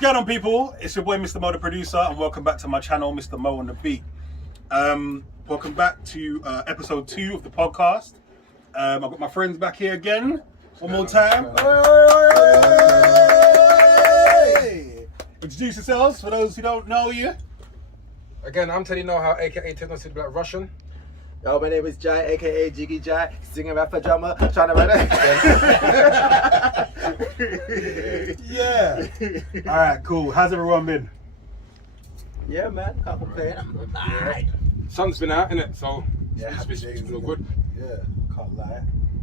going on, people? It's your boy Mr. Mo the producer, and welcome back to my channel, Mr. Mo on the beat. Welcome back to episode 2 of the podcast. I've got my friends back here again. One more time. Hey! Introduce yourselves for those who don't know you. Again, I'm telling you now how aka Techno City Black Russian. Yo, my name is Jai, aka Jiggy Jai, singing rap for drummer, trying to run it. Yeah. Alright, cool. How's everyone been? Yeah, man, can't complain. Yeah. Sun's been out, innit? So Yeah, happy it's days, real innit? good. Yeah, can't lie.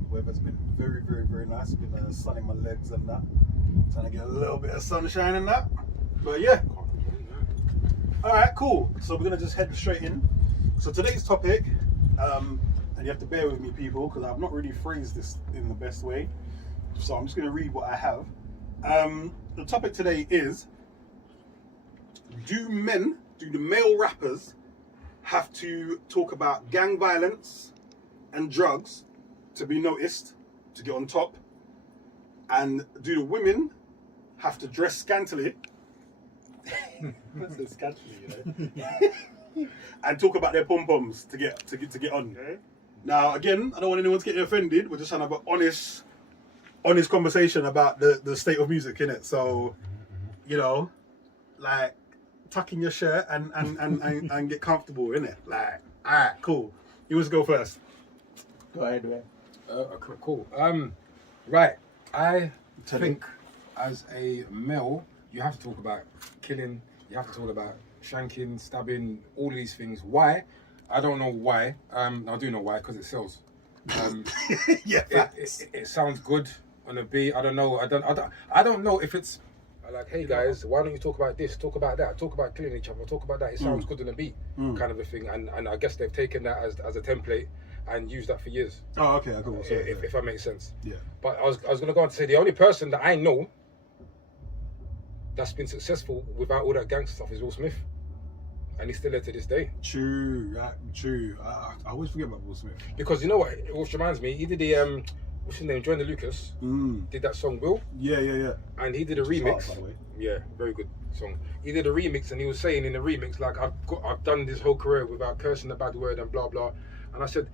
Weather's been very, very, very nice. Been sun in my legs and that. Trying to get a little bit of sunshine and that. But yeah. Alright, cool. So we're gonna just head straight in. So today's topic, and you have to bear with me, people, because I've not really phrased this in the best way. So I'm just gonna read what I have. The topic today is: do the male rappers have to talk about gang violence and drugs to be noticed, to get on top? And do the women have to dress scantily? That's scantily, you know? And talk about their pom-poms to get on. Okay. Now, again, I don't want anyone to get offended. We're just trying to have an honest conversation about the state of music, innit? So, you know, like, tuck in your shirt and get comfortable, innit? Like, alright, cool. You want to go first? Go ahead, man. Okay, cool. Right. I think as a male, you have to talk about killing. You have to talk about shanking, stabbing, all these things. Why? I don't know why. I do know why, because it sells. Yeah, it sounds good on a beat. I don't know. I don't know if it's like, hey guys, why don't you talk about this? Talk about that. Talk about killing each other. Talk about that. It sounds good on a beat, kind of a thing. And I guess they've taken that as a template and used that for years. Oh, okay, cool. If that makes sense. Yeah. But I was gonna go on to say the only person that I know that's been successful without all that gangster stuff is Will Smith, and he's still there to this day. True, right, true. I always forget about Will Smith. Because you know what, which reminds me, he did the what's his name, Joyner Lucas, did that song Will. Yeah. And he did a Which is remix. hard, by the way. Yeah, very good song. He did a remix, and he was saying in the remix, like, I've done this whole career without cursing a bad word and blah blah. And I said,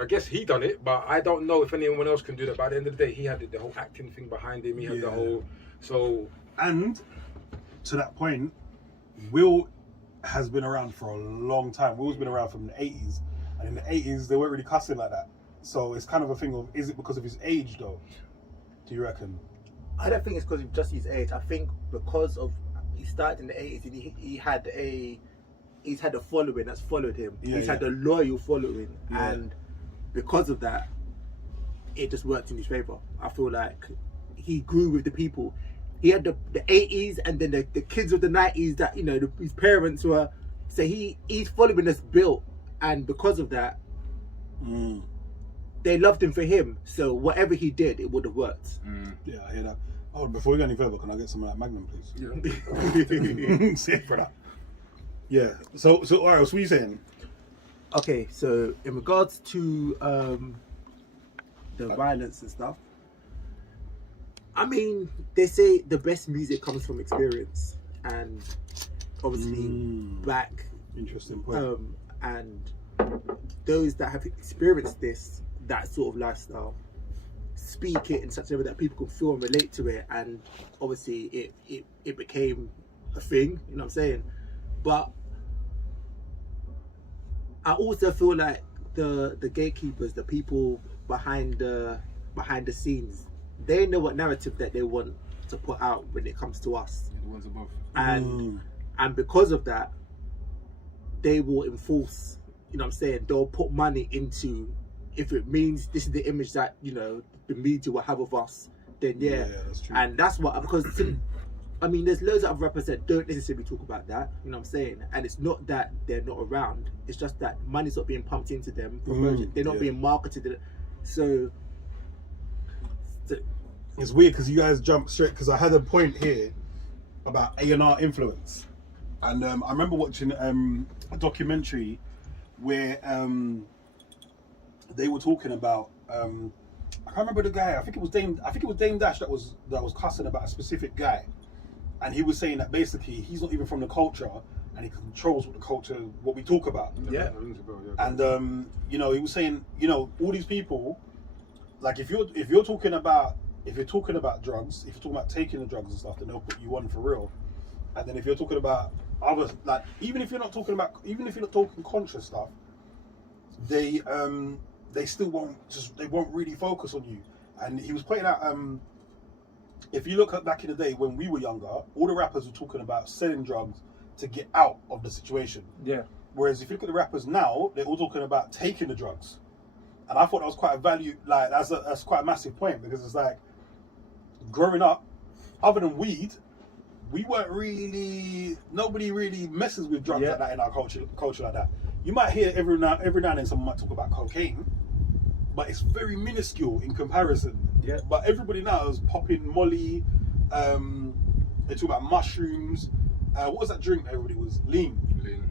I guess he done it, but I don't know if anyone else can do that. By the end of the day, he had the whole acting thing behind him. He had the whole And to that point, Will has been around for a long time. Will's been around from the 80s, and in the 80s they weren't really cussing like that. So it's kind of a thing of, is it because of his age though? Do you reckon? I don't think it's because of just his age. I think because of he started in the 80s and he's had a following that's followed him. He's had a loyal following, and because of that, it just worked in his favor. I feel like he grew with the people. He had the 80s and then the kids of the 90s that, you know, his parents were. So he's following us built, and because of that, they loved him for him. So whatever he did, it would have worked. Yeah, I hear that. Oh, before we go any further, can I get some of that Magnum, please? yeah. See for that. Yeah. So all right. So what are you saying? Okay, so in regards to the violence and stuff, I mean, they say the best music comes from experience, and obviously back. Interesting point. And those that have experienced that sort of lifestyle, speak it in such a way that people can feel and relate to it, and obviously it became a thing. You know what I'm saying? But I also feel like the gatekeepers, the people behind the scenes, they know what narrative that they want to put out when it comes to us. The ones above. And because of that, they will enforce, you know what I'm saying, they'll put money into, if it means this is the image that, you know, the media will have of us, then yeah that's true. And that's what, because I mean, there's loads of other rappers that don't necessarily talk about that, you know what I'm saying? And it's not that they're not around, it's just that money's not being pumped into them, promotion, they're not being marketed. So it's weird because you guys jumped straight, because I had a point here about A&R influence, and I remember watching a documentary where they were talking about I can't remember the guy. I think it was Dame Dash that was cussing about a specific guy, and he was saying that basically he's not even from the culture, and he controls what the culture, what we talk about. Yeah. And you know, he was saying, you know, all these people, like if you're talking about drugs, if you're talking about taking the drugs and stuff, then they'll put you on for real. And then if you're talking about other, like even if you're not talking conscious stuff, they still won't really focus on you. And he was pointing out, if you look at back in the day when we were younger, all the rappers were talking about selling drugs to get out of the situation. Yeah. Whereas if you look at the rappers now, they're all talking about taking the drugs. And I thought that was quite a value, like that's quite a massive point, because it's like, growing up, other than weed, we weren't really, nobody really messes with drugs like that in our culture like that. You might hear every now and then someone might talk about cocaine, but it's very minuscule in comparison. Yeah. But everybody now is popping Molly, they talk about mushrooms. What was that drink that everybody was? Lean.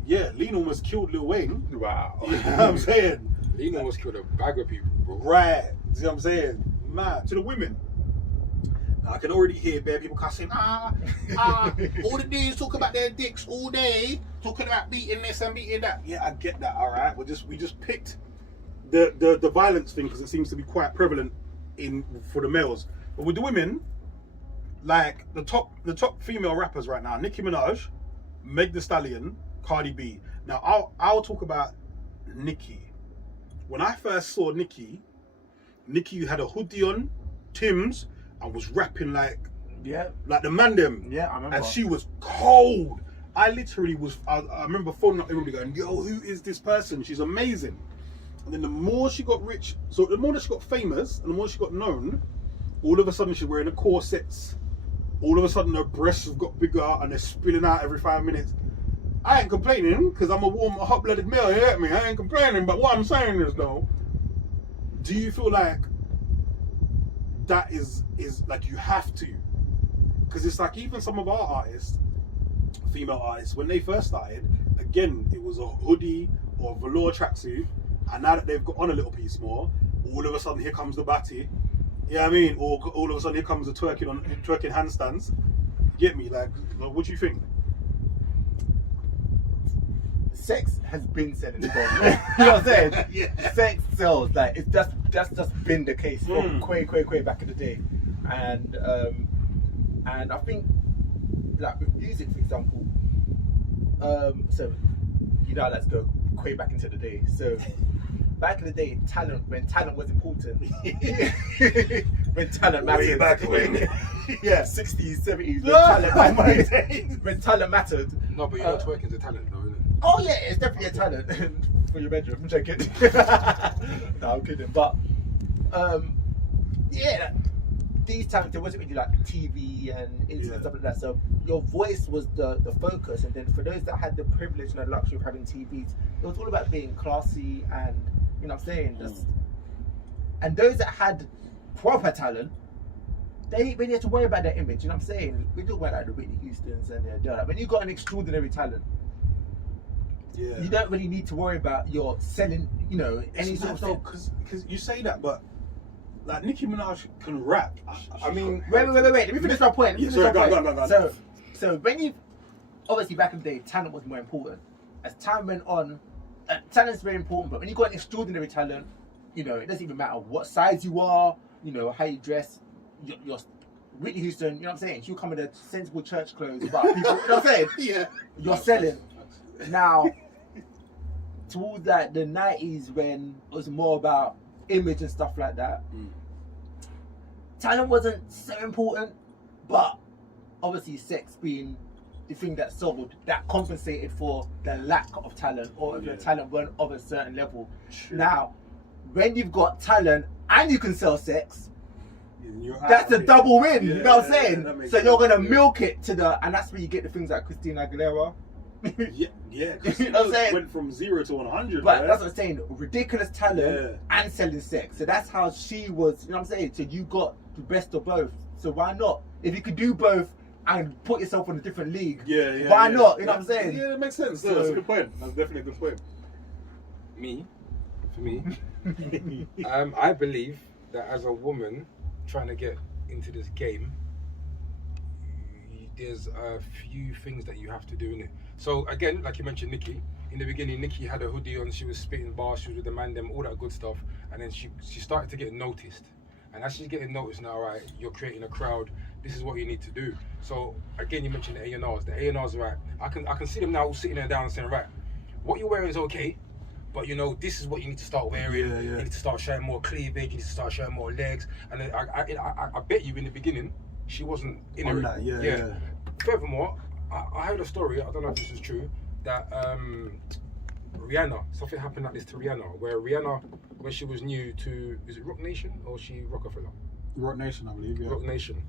Yeah, Lean almost killed Lil Wayne. Wow. You know what I'm saying? Lean almost killed a bag of people, bro. Right. See what I'm saying? Man, to the women. I can already hear bare people cussing, all the dudes talk about their dicks all day, talking about beating this and beating that. Yeah, I get that, all right. We just picked the violence thing because it seems to be quite prevalent for the males. But with the women, like the top female rappers right now, Nicki Minaj, Meg Thee Stallion, Cardi B. Now I'll talk about Nicki. When I first saw Nicki had a hoodie on, Tim's, and was rapping like the man them. Yeah, I remember. And she was cold. I literally was. I remember phoning up everybody going, "Yo, who is this person? She's amazing." And then the more she got rich, so the more that she got famous, and the more she got known, all of a sudden she's wearing the corsets. All of a sudden her breasts have got bigger and they're spilling out every 5 minutes. I ain't complaining because I'm a warm, hot-blooded male. You get me? I ain't complaining. But what I'm saying is though, do you feel like that is like you have to? Because it's like even some of our artists, female artists, when they first started, again, it was a hoodie or a velour tracksuit, and now that they've got on a little piece more, all of a sudden here comes the batty. You know what I mean? Or all of a sudden here comes the twerking handstands. You get me? Like, what do you think? Sex has been selling the problem. You know what I'm saying? Yeah. Sex sells. Like that's just been the case from way back in the day, and I think like with music, for example, so you know, let's go way back into the day. So back in the day, when talent was important, when talent mattered, way back when, yeah, 60s, 70s, No. when talent mattered. No, but you're not twerking to talent though, isn't it? Oh yeah, it's definitely a talent for your bedroom. I'm joking. No, I'm kidding. But yeah, these times there wasn't really like TV and internet and stuff like that. So your voice was the focus, and then for those that had the privilege and the luxury of having TVs, it was all about being classy and, you know what I'm saying. And those that had proper talent, they didn't really have to worry about their image. You know what I'm saying? We talk about like the Whitney Houstons and when you got an extraordinary talent. Yeah. You don't really need to worry about your selling, you know, any sort of thing. Because you say that, but like Nicki Minaj can rap. I mean, wait. Let me finish my point. Go on. So when you, obviously back in the day, talent was more important. As time went on, talent's very important. But when you got an extraordinary talent, you know, it doesn't even matter what size you are, you know, how you dress. You're Whitney Houston, you know what I'm saying? She'll come in a sensible church clothes, but people, you know what I'm saying? Yeah. You're selling. Now, towards like the 90s when it was more about image and stuff like that, talent wasn't so important, but obviously sex being the thing that sold, that compensated for the lack of talent, or if your talent weren't of a certain level. True. Now, when you've got talent and you can sell sex, that's a double win, you know what I'm saying? So you're gonna milk it to and that's where you get the things like Christina Aguilera. Yeah, you know what I'm saying? Went from 0 to 100. But that's what I'm saying. Ridiculous talent and selling sex. So that's how she was. You know what I'm saying? So you got the best of both. So why not? If you could do both and put yourself in a different league, why not? You know what I'm saying? Yeah, that makes sense. So, that's a good point. That's definitely a good point. For me, I believe that as a woman trying to get into this game, there's a few things that you have to do in it. So again, like you mentioned, Nikki. In the beginning, Nikki had a hoodie on. She was spitting bars. She was with the man, them, all that good stuff. And then she started to get noticed. And as she's getting noticed now, right, you're creating a crowd. This is what you need to do. So again, you mentioned the A&Rs. The A&Rs, right? I can see them now all sitting there down and saying, right, what you're wearing is okay, but you know this is what you need to start wearing. Yeah. You need to start showing more cleavage. You need to start showing more legs. And then I bet you in the beginning she wasn't in On it. that, yeah. Furthermore, I heard a story. I don't know if this is true. That Rihanna, something happened like this to Rihanna, where Rihanna, when she was new to, is it Rock Nation or she Rockefeller? Rock Nation, I believe. Yeah. Rock Nation.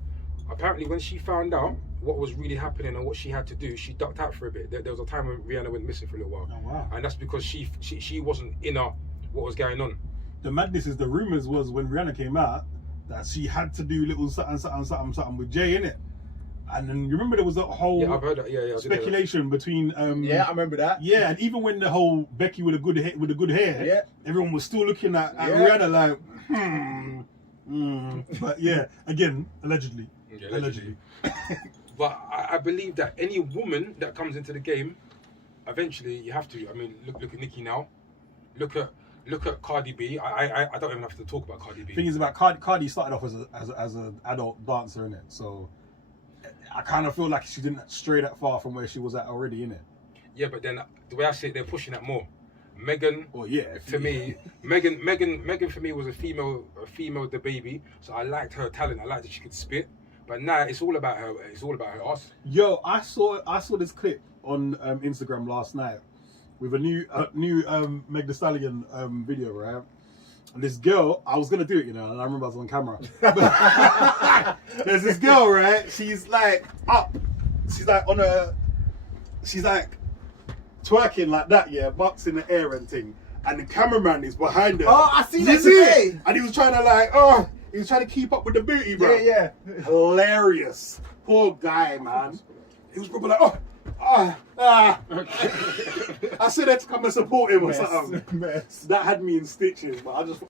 Apparently, when she found out what was really happening and what she had to do, she ducked out for a bit. There was a time when Rihanna went missing for a little while. Oh wow. And that's because she wasn't in what was going on. The madness is the rumors was when Rihanna came out that she had to do little something with Jay in it. And then you remember there was a whole Yeah, I've heard that. Yeah, speculation between Yeah, I remember that. Yeah, and even when the whole Becky with the good hair, Yeah. everyone was still looking at Yeah. Rihanna like, But yeah, again, allegedly. Yeah, allegedly. But I believe that any woman that comes into the game, eventually you have to. I mean, look at Nicki now. Look at Cardi B. I don't even have to talk about Cardi B. Thing is about Cardi started off as an adult dancer in it, so I kind of feel like she didn't stray that far from where she was at already in it. Yeah, but then the way I see it, they're pushing that more. Megan, Oh yeah, to me, Megan for me was a female the baby. So I liked her talent. I liked that she could spit. But now it's all about her. It's all about her ass. Yo, I saw this clip on Instagram last night with a new Meg Thee Stallion video, right? And this girl, I was gonna do it, you know, and I remember I was on camera. There's this girl, right? She's like up. She's like twerking like that, yeah, butts in the air and thing. And the cameraman is behind her. Oh, I see that You see it? today. And he was trying to keep up with the booty, bro. Yeah. Hilarious. Poor guy, man. He was probably like, I said that to come and support him or something. Mess. That had me in stitches, but I just.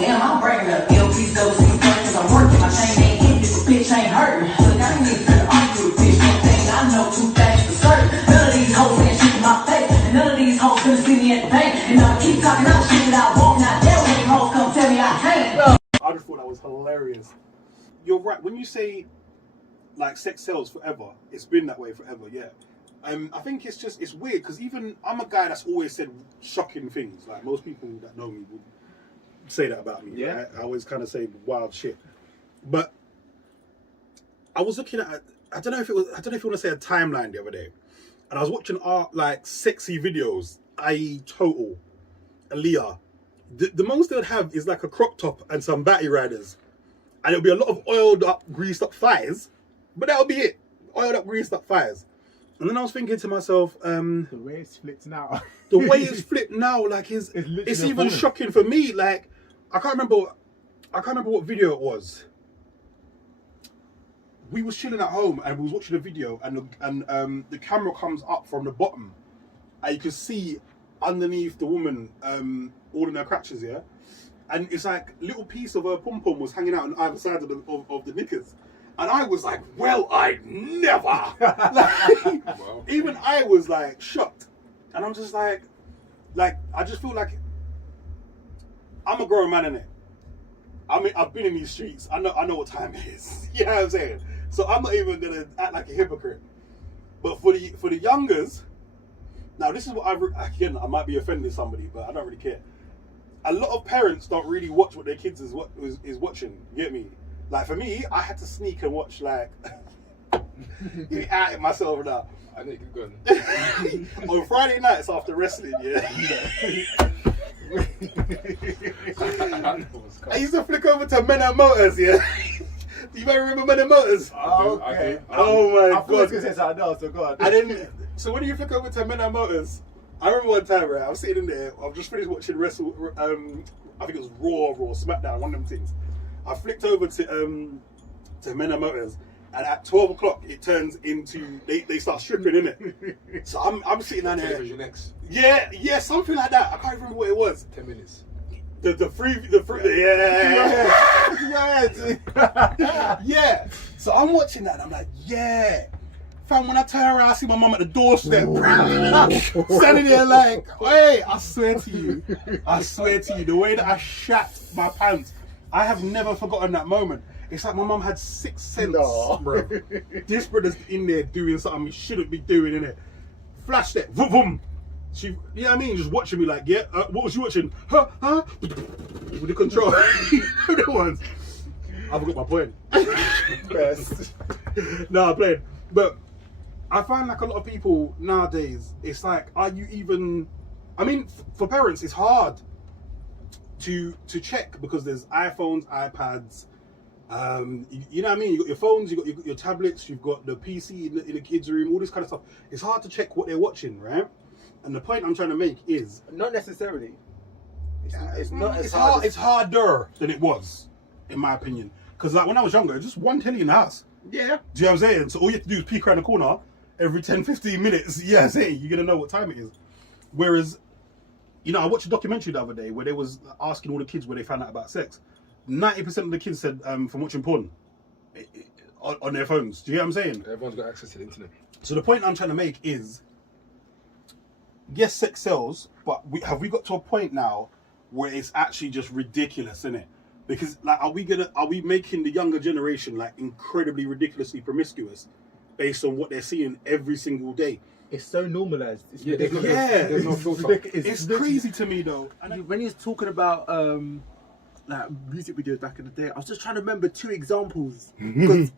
Damn, I'm breaking up. Ep.2, cause I'm working. My chain ain't hit, this bitch ain't hurting. So now you need to argue, bitch. One thing I know, two facts for certain. None of these hoes ain't shit in my face. And none of these hoes gonna see me at the bank. And I'll keep talking out shit that I won't. Not there when these hoes come tell me I can't. I just thought that was hilarious. You're right. When you say, like, sex sells forever, it's been that way forever, yeah. I think it's weird because even I'm a guy that's always said shocking things. Like, most people that know me would say that about me. Yeah. Right? I always kind of say wild shit. But I was looking at, I don't know if you want to say a timeline the other day, and I was watching like sexy videos, i.e. Total, Aaliyah. The most they would have is like a crop top and some batty riders, and it'll be a lot of oiled up, greased up thighs, but that'll be it. Oiled up, greased up thighs. And then I was thinking to myself, The way it's flipped now. the way it's flipped now, like it's even appalling. shocking for me. Like I can't remember what video it was. We was chilling at home and we was watching a video, and the camera comes up from the bottom, and you can see underneath the woman all in her crotches, yeah, and it's like a little piece of her pom pom was hanging out on either side of the knickers. And I was like, well, I never. Like, Wow. even I was like shocked. And I'm just like, I just feel like I'm a grown man in it. I mean, I've been in these streets. I know what time it is. You know what I'm saying? So I'm not even gonna act like a hypocrite. But for the youngers, now this is what again, I might be offending somebody, but I don't really care. A lot of parents don't really watch what their kids is watching. You get me? Like for me, I had to sneak and watch like get out of myself now. I know you can go. On Friday nights after wrestling, yeah. I used to flick over to Men and Motors, yeah. Do you remember Men and Motors? Oh, I okay. do. Oh my I thought I was god. gonna say something else, so go on. And then, so when you flick over to Men and Motors, I remember one time, right, I was sitting in there, I've just finished watching I think it was Raw or SmackDown, one of them things. I flicked over to Men and Motors, and at 12 o'clock it turns into they start stripping in it. So I'm sitting down there. Television X. Yeah, something like that. I can't remember what it was. 10 minutes. Yeah. So I'm watching that and I'm like, yeah. Fam, when I turn around, I see my mum at the doorstep. Standing there like, hey, I swear to you, the way that I shat my pants, I have never forgotten that moment. It's like my mum had 6 cents, bro. This brother's in there doing something he shouldn't be doing, innit? Flashed it, boom, boom. She, you know what I mean? Just watching me like, yeah, what was you watching? Huh? With the control. The ones. I've got my point. Best. No, I'm playing. But I find like a lot of people nowadays, it's like, are you even, I mean, for parents, it's hard to check because there's iPhones, iPads, you know what I mean? You got your phones, you got your tablets, you've got the PC in the kids' room, all this kind of stuff. It's hard to check what they're watching, right? And the point I'm trying to make is... Not necessarily. It's not as it's hard. It's harder than it was, in my opinion. Because like when I was younger, just one telly in the house. Yeah. Do you know what I'm saying? So all you have to do is peek around the corner every 10, 15 minutes. Yeah, say you're going to know what time it is. Whereas, you know, I watched a documentary the other day where they was asking all the kids where they found out about sex. 90% of the kids said from watching porn on their phones. Do you know what I'm saying? Everyone's got access to the internet. So the point I'm trying to make is, yes, sex sells, but have we got to a point now where it's actually just ridiculous, isn't it? Because like, are we making the younger generation like incredibly ridiculously promiscuous based on what they're seeing every single day? It's so normalized. It's Yeah, there's no, Yeah. there's no filter. It's crazy to me though. And when he was talking about like music videos back in the day, I was just trying to remember 2 examples because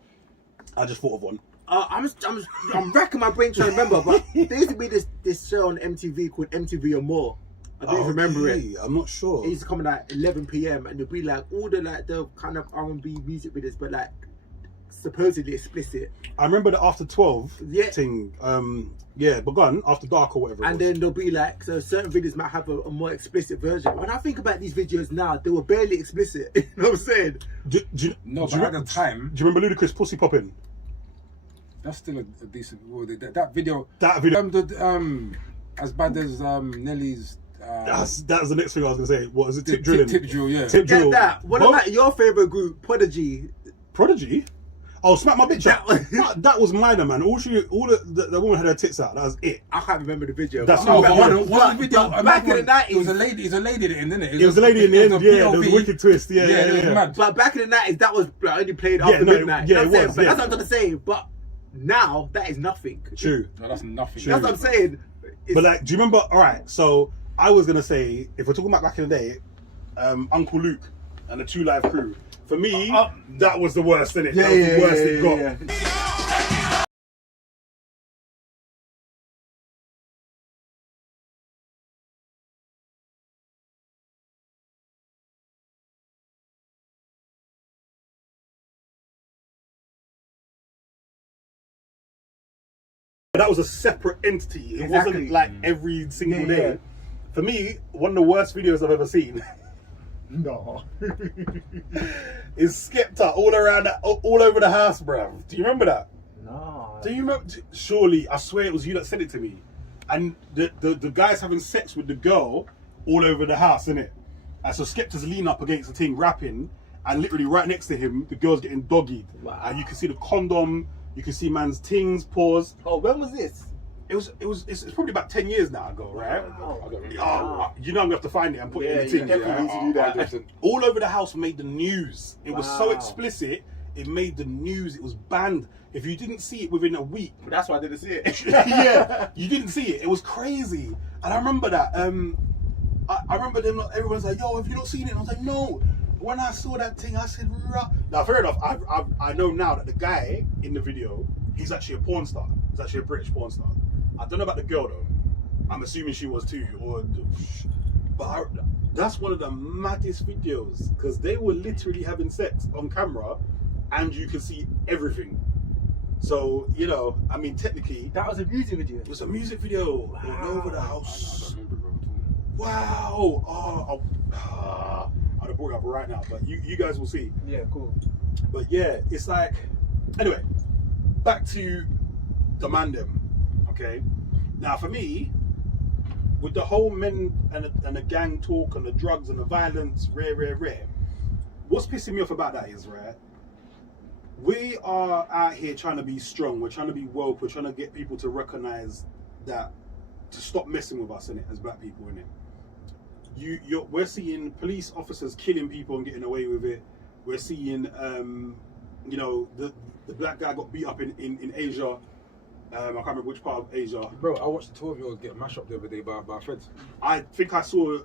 I just thought of one. I'm racking my brain trying to remember. But there used to be this show on MTV called MTV or More. I don't remember it. I'm not sure. It used to come at 11 p.m. and it'd be like all the like the kind of R&B music videos, but like supposedly explicit. I remember the after 12 Yeah. thing. Yeah, but go on, after dark or whatever. And then there'll be like, so certain videos might have a more explicit version. When I think about these videos now, they were barely explicit. You know what I'm saying? No, but at the time, do you remember Ludacris pussy popping? that's still a decent. Well, that video. That video. As bad as Nelly's. That's the next thing I was gonna say. What is it? Tip drilling. Tip drill, yeah. Tip Get drill. that. What about your favorite group, Prodigy? Prodigy? Oh, smack my bitch up. That was minor, man. All the woman had her tits out. That was it. I can't remember the video. That's No, not but one. one video. back in the 90s, it was a lady. It was a lady at the end, didn't it? It was a lady in the end. Yeah, there was a POV. wicked twist. Yeah, it was mad. But back in the 90s, that was only played after no, midnight. yeah, That's it was, But yeah. that's what I'm trying to say. But now, that is nothing. True. No, that's nothing. That's what I'm saying. But like, do you remember? All right, so I was gonna say, if we're talking about back in the day, Uncle Luke and the 2 Live Crew. For me, that was the worst, innit? Yeah, that was the worst yeah, it got. yeah. That was a separate entity. It Exactly. wasn't like every single Yeah, day. yeah. For me, one of the worst videos I've ever seen No. is Skepta all over the house, bruv. Do you remember that? No. Do you remember? Surely, I swear it was you that sent it to me. And the guy's having sex with the girl all over the house, innit? And so Skepta's leaning up against the thing, rapping, and literally right next to him, the girl's getting doggied. Wow. And you can see the condom, you can see man's tings, paws. Oh, when was this? It's probably about 10 years now ago, right? Oh, I don't remember. Oh, you know I'm gonna have to find it and put it in the you thing. definitely need to do that. 100%. All over the house made the news. It was so Wow. explicit, it made the news. It was banned. If you didn't see it within a week, That's why I didn't see it. yeah, you didn't see it. It was crazy. And I remember that. I remember them. Everyone's like, "Yo, have you not seen it?" And I was like, "No." When I saw that thing, I said, "Rah." Now, fair enough. I know now that the guy in the video, he's actually a porn star. He's actually a British porn star. I don't know about the girl though. I'm assuming she was too. But that's one of the maddest videos because they were literally having sex on camera, and you could see everything. So, you know, I mean, technically, That was a music video. it was a music video all over the I house. don't remember, bro. Wow. I'd have brought it up right now, but you guys will see. Yeah, cool. But yeah, it's like, anyway, back to the man them. Okay. Now, for me, with the whole men and the gang talk and the drugs and the violence, rare. What's pissing me off about that is, right, we are out here trying to be strong. We're trying to be woke. We're trying to get people to recognize that, to stop messing with us, innit, as black people, innit. We're seeing police officers killing people and getting away with it. We're seeing, you know, the black guy got beat up in Asia. I can't remember which part of Asia. Bro, I watched the 12-year-olds get mashed up the other day by feds. I think I saw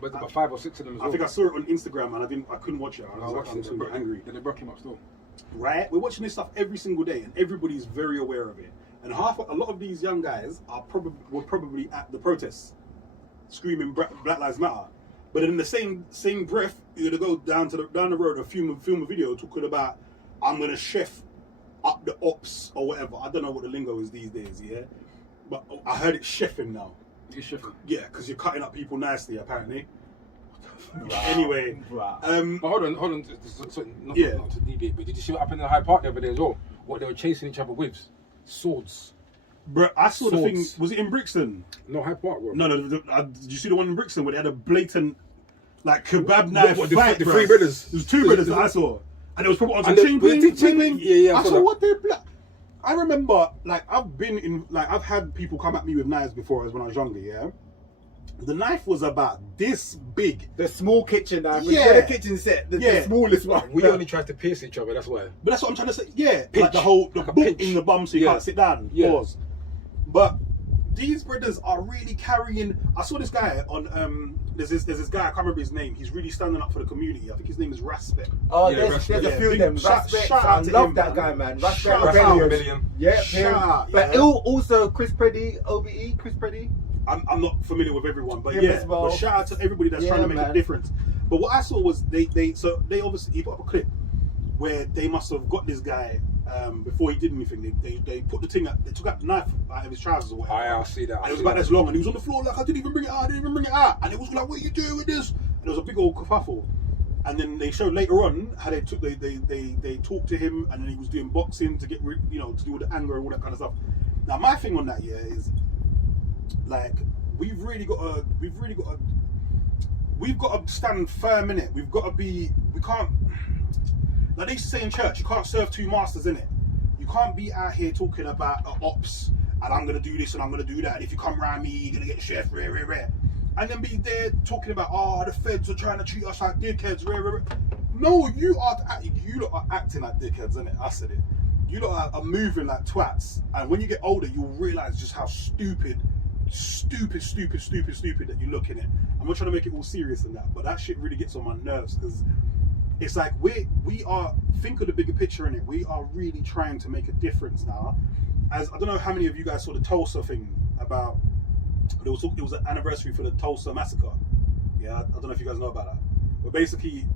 But about 5 or 6 of them as well. I think I saw it on Instagram and I couldn't watch it. I was it. angry. Then they broke him up still. Right? We're watching this stuff every single day, and everybody's very aware of it. And a lot of these young guys were probably at the protests, screaming Black Lives Matter. But in the same breath, you're gonna go down the road and film a video talking about, I'm gonna chef up the ops or whatever. I don't know what the lingo is these days, yeah. But I heard it's chefing now. He's chefing. Yeah, because you're cutting up people nicely, apparently. Anyway, but hold on. Not to deviate, but did you see what happened in the Hyde Park the other day as well? What they were chasing each other with? Swords. Bro, I saw the thing. Swords. Was it in Brixton? No, Hyde Park, bro. No. Did you see the one in Brixton where they had a blatant, like, kebab knife fight? The three brothers. There was 2 brothers that I saw, and it was probably on some chain bling. Yeah. I saw what they black. I remember, like, I've had people come at me with knives before, as when I was younger. Yeah. The knife was about this big. The small kitchen knife. Yeah. The kitchen set. The smallest one. We only tried to pierce each other, that's why. But that's what I'm trying to say. Yeah. Pinch. Like the Like a boot pinch. in the bum so you can't sit down. Yeah. Pause. But these brothers are really carrying. I saw this guy on there's this guy, I can't remember his name. He's really standing up for the community. I think his name is Raspet. Oh, Yeah, there's a few of big them. shout I out to love him, that man. guy, man. Shout Raspet out Rebellion. Yeah, Shout out, But yeah. also Chris Preddy, OBE, Chris Preddy. I'm not familiar with everyone, but Him yeah. as well. But shout out to everybody that's Yeah, trying to make a man. difference. But what I saw was they obviously, he put up a clip where they must have got this guy before he did anything. They put the thing up, they took out the knife out of his trousers or whatever. I see that. And it was about this long, and he was on the floor like, I didn't even bring it out. And it was like, what are you doing with this? And there was a big old kerfuffle. And then they showed later on how they talked to him, and then he was doing boxing to get to do with the anger and all that kind of stuff. Now my thing on that is, like, we've got to stand firm in it. We can't, like they used to say in church, you can't serve 2 masters in it. You can't be out here talking about ops and I'm gonna do this and I'm gonna do that. And if you come around me, you're gonna get chef, rare. And then be there talking about, the feds are trying to treat us like dickheads, rare. No, you lot are acting like dickheads, innit? I said it. You lot are moving like twats. And when you get older, you'll realise just how stupid that you look in it. I'm not trying to make it all serious in that, but that shit really gets on my nerves, because it's like we are, think of the bigger picture in it. We are really trying to make a difference now. As I don't know how many of you guys saw the Tulsa thing about, it was an anniversary for the Tulsa massacre. Yeah, I don't know if you guys know about that. But basically,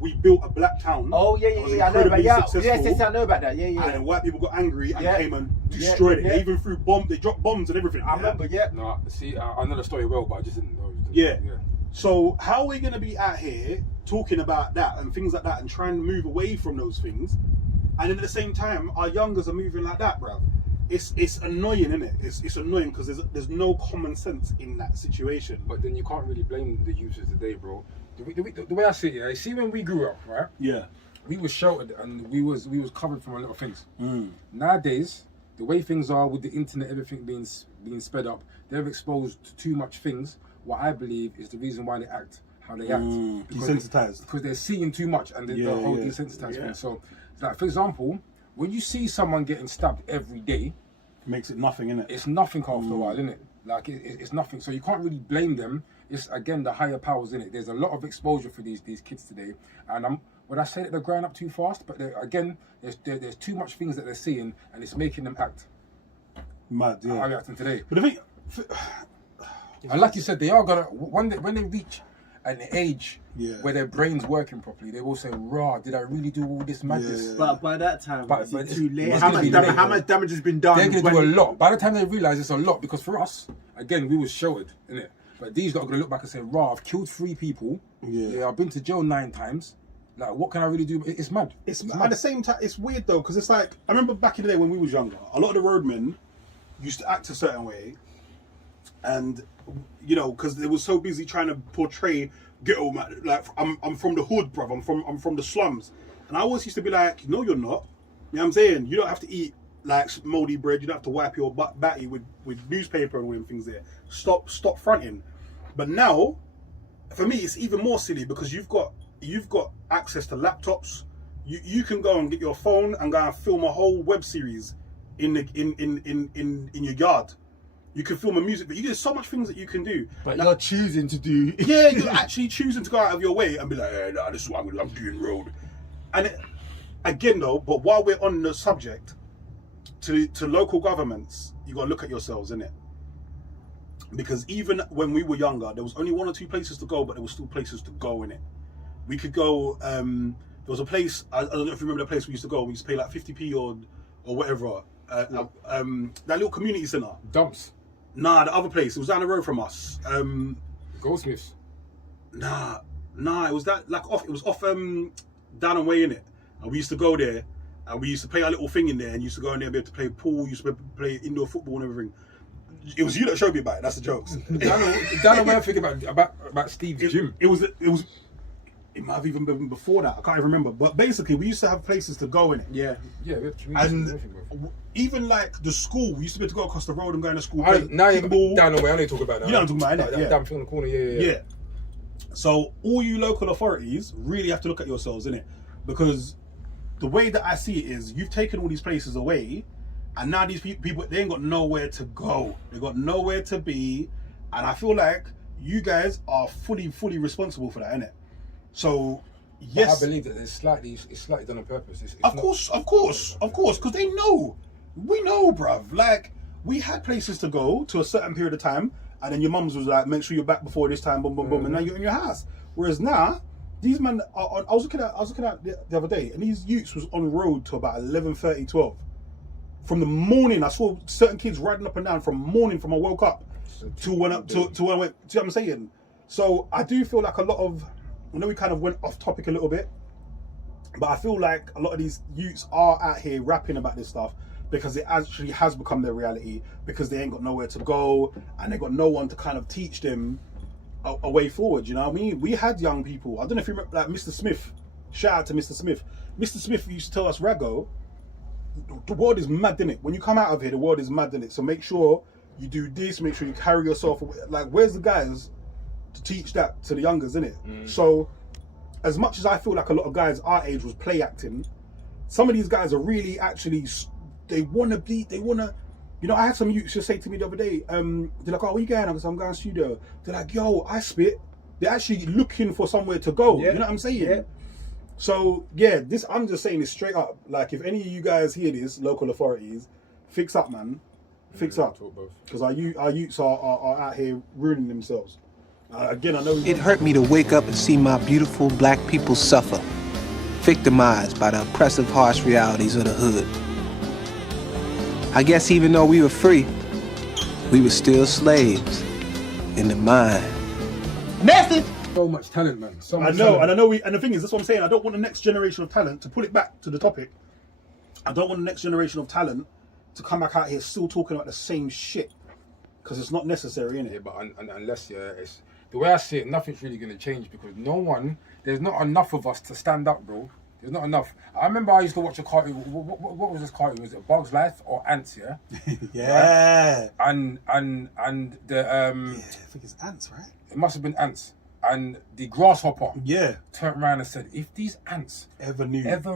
we built a black town. Oh yeah, that was I know about incredibly that. successful. Yes, I know about that. Yeah. And then white people got angry and Yeah. came and destroyed it. Yeah. They even threw bombs. They dropped bombs and everything. I remember. Yeah. No, see, I know the story well, but I just didn't know. Yeah. So how are we going to be out here talking about that and things like that and trying to move away from those things, and at the same time our youngers are moving like that, bruv? It's annoying, isn't it? It's annoying because there's no common sense in that situation. But then you can't really blame the youth of today, bro. The way I see it, I see when we grew up, right? Yeah. We was sheltered and we was covered from a lot of things. Nowadays, the way things are with the internet, everything being sped up, they're exposed to too much things. What I believe is the reason why they act how they act. Desensitized. Because they're seeing too much and the whole desensitized thing. So, like, for example, when you see someone getting stabbed every day, Makes it nothing, innit? it's nothing after a while, isn't it? Like, it's nothing. So you can't really blame them. It's, again, the higher powers in it. There's a lot of exposure for these kids today. And would I say that they're growing up too fast? But again, there's too much things that they're seeing, and it's making them act. Mad, yeah. How are you acting today? But I think, And like you said, they are gonna when they reach an age Yeah. where their brain's working properly, they will say, "Raw, did I really do all this madness?" Yeah. But by that time, But it's it's- too late. it's How gonna much, be damage, late. how much damage has been done? They're gonna when- do a lot. By the time they realise it's a lot, because for us, again, we was sheltered, innit? But these lot are gonna look back and say, "Raw, I've killed 3 people. Yeah. I've been to jail 9 times. Like, what can I really do?" It's mad. It's at the same time, it's weird though, because it's like, I remember back in the day when we was younger, a lot of the roadmen used to act a certain way, and you know, because they were so busy trying to portray ghetto man. Like I'm from the hood, bruv. I'm from the slums, and I always used to be like, no, you're not. You know what I'm saying? You don't have to eat like moldy bread. You don't have to wipe your batty with newspaper and all them things there. Stop fronting. But now, for me, it's even more silly because you've got access to laptops. You can go and get your phone and go and film a whole web series in your yard. You can film a music video. There's so much things that you can do. But you're choosing to do. Yeah, you're actually choosing to go out of your way and be like, hey, nah, this is what I'm doing road. And again though, but while we're on the subject, to local governments, you got to look at yourselves, innit? Because even when we were younger, there was only 1 or 2 places to go, but there was still places to go, innit? We could go, there was a place, I don't know if you remember the place we used to go, we used to pay like 50p or whatever. That little community centre. Dumps. Nah, the other place. It was down the road from us. Goldsmiths. Nah. It was that like off. It was off down and way in it. And we used to go there, and we used to play our little thing in there, and used to go in there and be able to play pool. Used to play indoor football and everything. It was you that showed me about it. That's the jokes. Down the way I think about Steve's gym. It was. It might have even been before that. I can't even remember. But basically, we used to have places to go in it. Yeah. We have And even like the school, we used to be able to go across the road and go in the school. Now you're down the way. I know you're talking about now. You know what I'm talking about, innit? That damn thing on the corner. Yeah. So all you local authorities really have to look at yourselves, innit? Because the way that I see it is, you've taken all these places away, and now these people, they ain't got nowhere to go. They got nowhere to be, and I feel like you guys are fully responsible for that, innit? So yes, I believe that it's slightly done on purpose. Of course, because they know. We know, bruv. Like, we had places to go to a certain period of time, and then your mums was like, make sure you're back before this time, boom, boom, boom, and now you're in your house. Whereas now, these men are on, I was looking at the other day, and these youths was on road to about 11:30, 12. From the morning, I saw certain kids riding up and down from morning, from I woke up to when I went. Do you know what I'm saying? So I do feel like a lot of, I know we kind of went off topic a little bit, but I feel like a lot of these youths are out here rapping about this stuff because it actually has become their reality, because they ain't got nowhere to go and they got no one to kind of teach them a way forward, you know what I mean? We had young people, I don't know if you remember, like Mr. Smith, shout out to Mr. Smith. Mr. Smith used to tell us, Rago, the world is mad, innit? When you come out of here, the world is mad, innit? So make sure you do this, make sure you carry yourself, like, where's the guys to teach that to the youngers, innit? So as much as I feel like a lot of guys our age was play acting, some of these guys are really actually, they want to, you know, I had some youths just say to me the other day, they're like, oh, where you going? I said, I'm going to studio. They're like, yo, I spit. They're actually looking for somewhere to go. You know what I'm saying? Yeah. So yeah, I'm just saying this straight up. Like, if any of you guys hear this, local authorities, fix up, man. Fix up. Because our youths are out here ruining themselves. Again, I know it hurt me to wake up and see my beautiful black people suffer, victimized by the oppressive, harsh realities of the hood. I guess even though we were free, we were still slaves in the mind. Message! So much talent, man. I know, and the thing is, that's what I'm saying. I don't want the next generation of talent, to pull it back to the topic, I don't want the next generation of talent to come back out here still talking about the same shit, because it's not necessary, innit? Yeah, but unless it's the way I see it, nothing's really going to change, because there's not enough of us to stand up, bro. There's not enough. I remember I used to watch a cartoon. What was this cartoon? Was it Bug's Life or Ants? Yeah. Yeah. Right? And the yeah, I think it's Ants, right? It must have been Ants. And the grasshopper. Yeah. Turned around and said, if these ants ever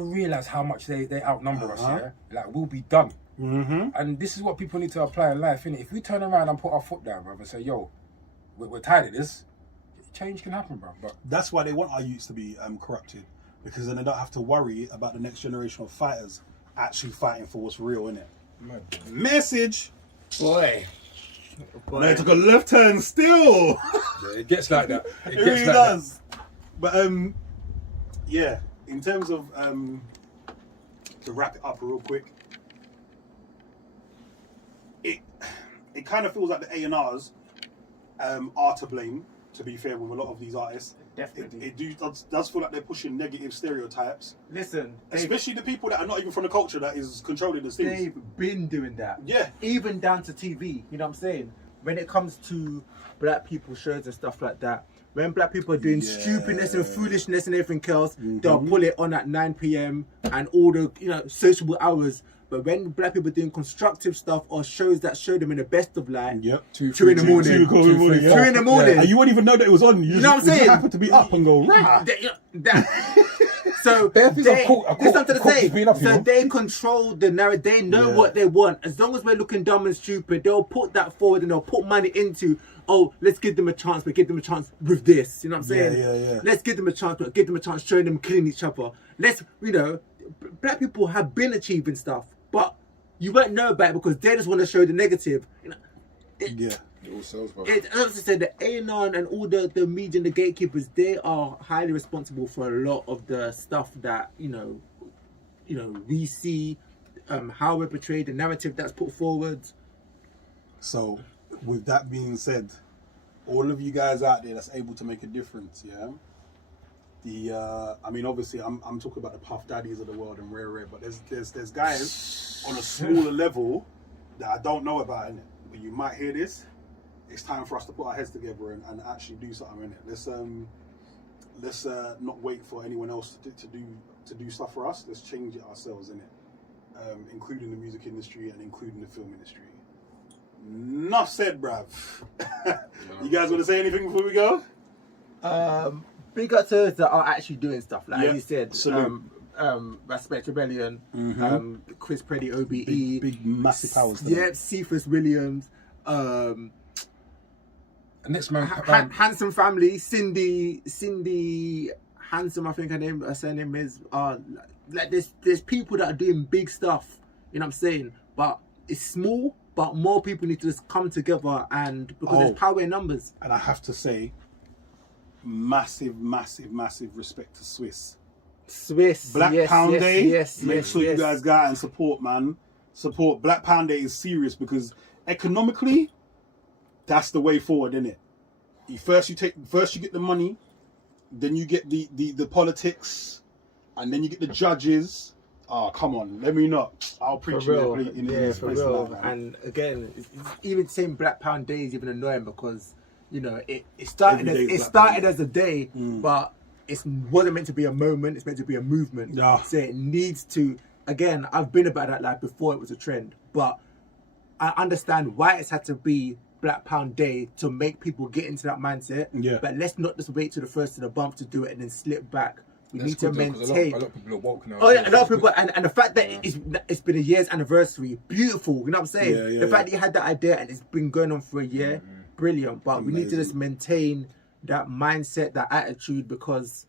realize how much they outnumber us, yeah, like, we'll be done. And this is what people need to apply in life, innit? If we turn around and put our foot down, bro, and say, yo, we're tired of this, change can happen, bro. But that's why they want our youths to be corrupted, because then they don't have to worry about the next generation of fighters actually fighting for what's real, innit? Message! Boy. No, it took a left turn still! Yeah, it gets like that. It really does. But, yeah, in terms of, to wrap it up real quick, it kind of feels like the A&Rs are to blame, to be fair, with a lot of these artists. Definitely. It does feel like they're pushing negative stereotypes. Listen, especially the people that are not even from the culture that is controlling the things. They've been doing that. Yeah. Even down to TV, you know what I'm saying? when it comes to black people shows and stuff like that, when black people are doing stupidness and foolishness and everything else, they'll pull it on at 9 p.m. and all the sociable hours. But when black people are doing constructive stuff or shows that show them in the best of light, 2 in the morning, 2 in the morning, and you wouldn't even know that it was on. You know what I'm saying? You happen to be up and go, rah. So they control the narrative. They know what they want. As long as we're looking dumb and stupid, they'll put that forward and they'll put money into, oh, let's give them a chance, but give them a chance with this. You know what I'm saying? Yeah. Let's give them a chance, but give them a chance showing them killing each other. Black people have been achieving stuff, but you won't know about it because they just want to show the negative. It all sells, bro. As I said, the A&R and all the media and the gatekeepers, they are highly responsible for a lot of the stuff that we see, how we're portrayed, the narrative that's put forward. So, with that being said, all of you guys out there that's able to make a difference, obviously I'm talking about the Puff Daddies of the world and rare, but there's guys on a smaller level that I don't know about in it. But you might hear this. It's time for us to put our heads together and actually do something in it. Let's not wait for anyone else to do stuff for us. Let's change it ourselves in it, including the music industry and including the film industry. Enough said, bruv. You guys want to say anything before we go? Big up to those that are actually doing stuff, like you said. Respect Rebellion, Chris Preddy, OBE, big massive powers. Cephas Williams, next man, Handsome Family, Cindy Handsome, I think her name is. There's people that are doing big stuff. You know what I'm saying? But it's small. But more people need to just come together, and because there's power in numbers. And I have to say, massive respect to Swiss Black Pound Day. Make sure you guys go out and support, man. Support. Black Pound Day is serious because economically, that's the way forward, isn't it? First you get the money, then you get the politics, and then you get the judges. Oh, come on, let me not. I'll preach in this place. And again, it's even saying Black Pound Day is even annoying because it started as a day, but it wasn't meant to be a moment. It's meant to be a movement. So it needs to. Again, I've been about that life before it was a trend, but I understand why it's had to be Black Pound Day to make people get into that mindset. But let's not just wait till the first of the bump to do it and then slip back. We need to maintain. A lot of people are woke now. A lot of people, and the fact that it's been a year's anniversary, beautiful. You know what I'm saying? The fact that you had that idea and it's been going on for a year, brilliant. But we need to just maintain that mindset, that attitude, because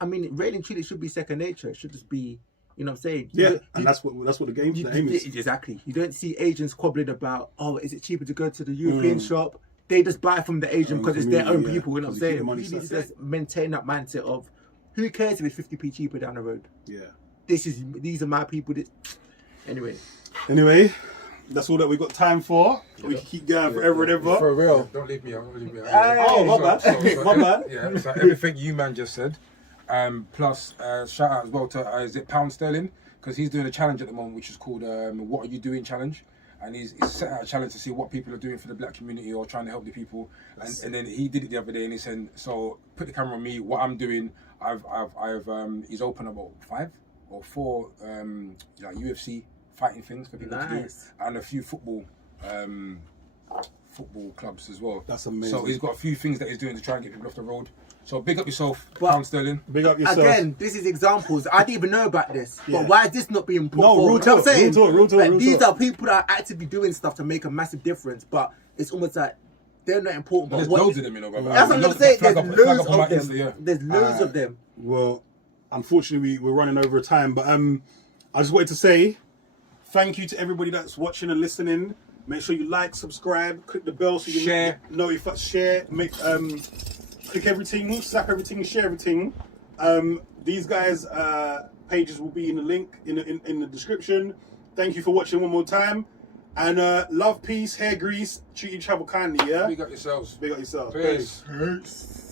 really and truly, it should be second nature. It should just be, you know what I'm saying? And that's what the game's aim is. Exactly. You don't see Asians squabbling about, is it cheaper to go to the European shop? They just buy from the Asian because it's their own people. You know what I'm saying? We need to just maintain that mindset of, who cares if it's 50p cheaper down the road? These are my people. Anyway, that's all that we got time for. We can keep going forever and ever. For real. Don't leave me out. My bad. Yeah, so everything you man just said. Plus, shout out as well to is it Pound Sterling, because he's doing a challenge at the moment which is called What Are You Doing Challenge, and he's set out a challenge to see what people are doing for the black community or trying to help the people. And then he did it the other day and he said, so put the camera on me, what I'm doing. He's opened about 5 or 4 UFC fighting things for people to do, and a few football clubs as well. That's amazing. So he's got a few things that he's doing to try and get people off the road. So big up yourself, Pound Sterling. Big up yourself. Again, this is examples. I didn't even know about this. But why is this not being put forward? Real talk. These are people that are actively doing stuff to make a massive difference, but it's almost like they're not important. But there's loads of them, brother. That's what I'm saying. There's loads of them. There's loads of them. Well, unfortunately, we're running over time, but I just wanted to say thank you to everybody that's watching and listening. Make sure you like, subscribe, click the bell so you share. Share, make click everything, slap everything, share everything. These guys' pages will be in the link in the description. Thank you for watching one more time. And love, peace, hair grease, treat each other kindly, yeah? Big up yourselves. Big up yourselves. Peace. Peace.